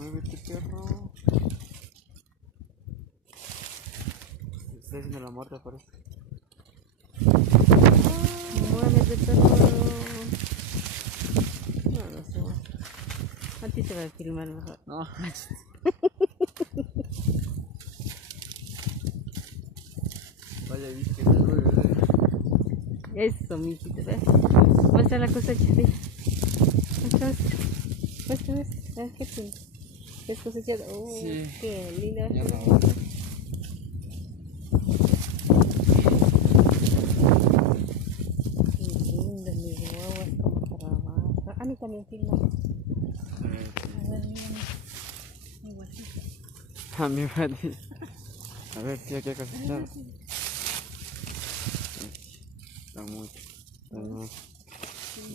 Muévete, perro. Estoy haciendo la muerta, parece. Muévete, perro. No sé. A ti te va a filmar mejor. No, vaya, viste que te mueve. Eso, mijito, ¿ves? Muestra la cosecha, sí. Muestra. Ah, qué chido. Es cosechado. Sí. Qué linda. Ya no. Qué lindo, mi guagua, como trabaja. A mí también filma. A ver, mira, mi guachita. A mi padre. A ver, sí, aquí ha cosechado. Está mucho.